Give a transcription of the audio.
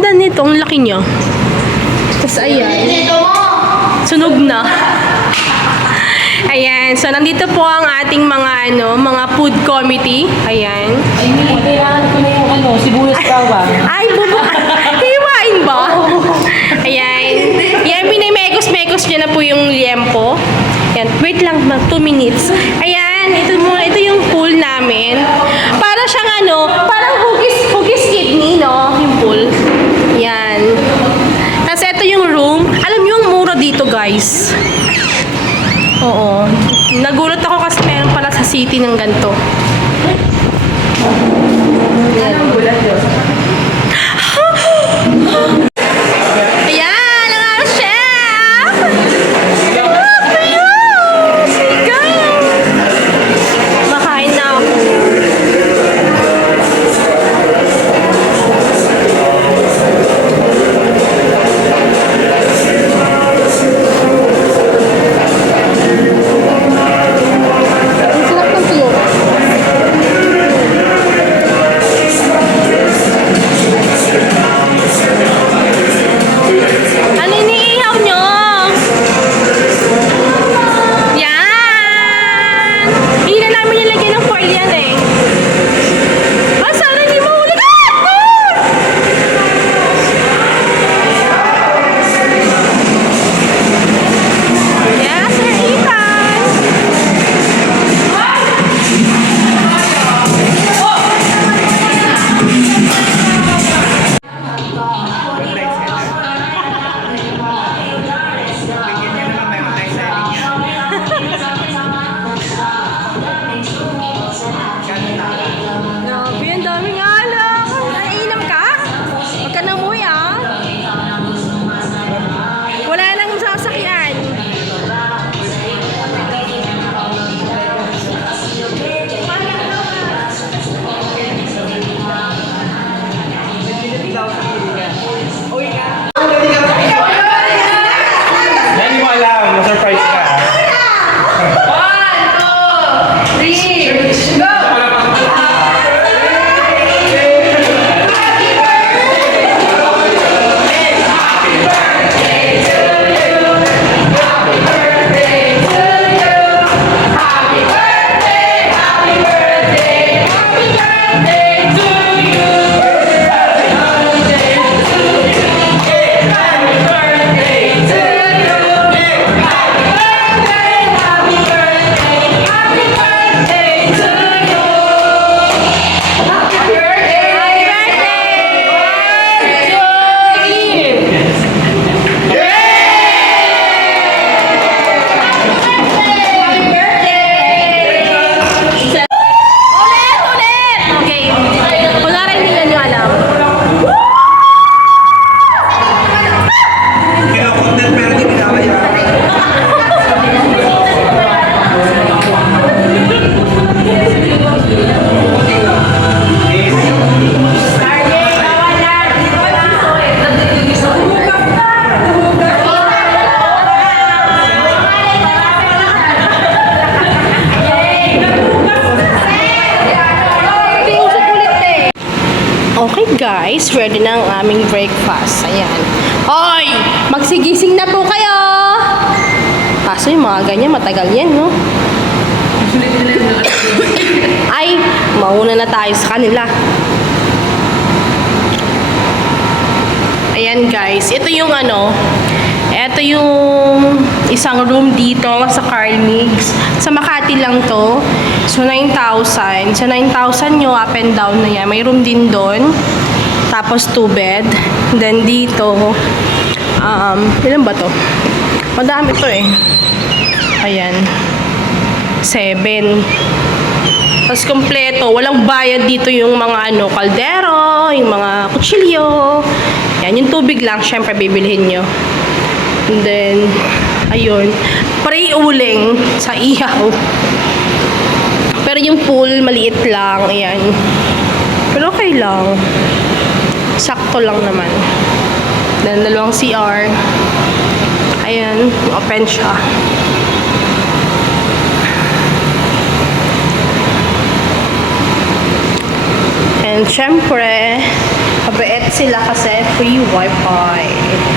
ganda nito. Ang laki niya. Tapos ayan. Sunog na. Ayan. So, nandito po ang ating mga mga food committee. Ayan. Ay, kailangan ko na yung sibuyas bawang. Ay, hiwain ba? Ayan. Yan, pinimekos-mekos niya na po yung liempo. Ayan. Wait lang, 2 minutes. Ayan. Ito yung pool namin. Para siyang parang hugis kidney, no? Yung pool. Yan. Tapos ito yung room. Alam niyo, ang mura dito, guys. Oo. Nagulat ako kasi meron pala sa city ng ganito. Anong gulat yun? Ayan! Ang aming chef! Makain na ako. Ang sarap ng tuyo. Ano iniihaw nyo? Yan! Hindi na namin nilagyan ng foil yan eh. Ah, sana hindi mahulog. Yes, Sir Ethan! Grabe, ang daming alak. Naiinom ka? Huwag ka na umuwi, ah. Wala nang sasakyan. Hindi mo alam, ma-surprise ka. Okay. Kunwari hindi nyo alam. Kinakontent pero di pinapaya. Okay guys, ready na ang aming breakfast. Ayan. Hoy! Magsigising na po kayo! Kaso yung mga ganyan, matagal yan, no? Ay, mauna na tayo sa kanila. Ayan guys, ito yung ito yung isang room dito sa Carl Miggs. Sa Makati lang to. So, 9,000. So, 9,000 nyo, up and down na yan. May room din doon. Tapos, 2 bed. Then, dito, ilan ba to? Madami to eh. Ayan. 7. Tapos, kompleto. Walang bayad dito yung mga kaldero, yung mga kutsilyo. Yan, yung tubig lang, syempre, bibilhin nyo. And then, ayun. Pre-uling sa ihaw. Pero yung pool, maliit lang. Ayan. Pero okay lang. Sakto lang naman. Then, dalawang CR. Ayan. Open siya. And syempre, mabait sila kasi free wifi.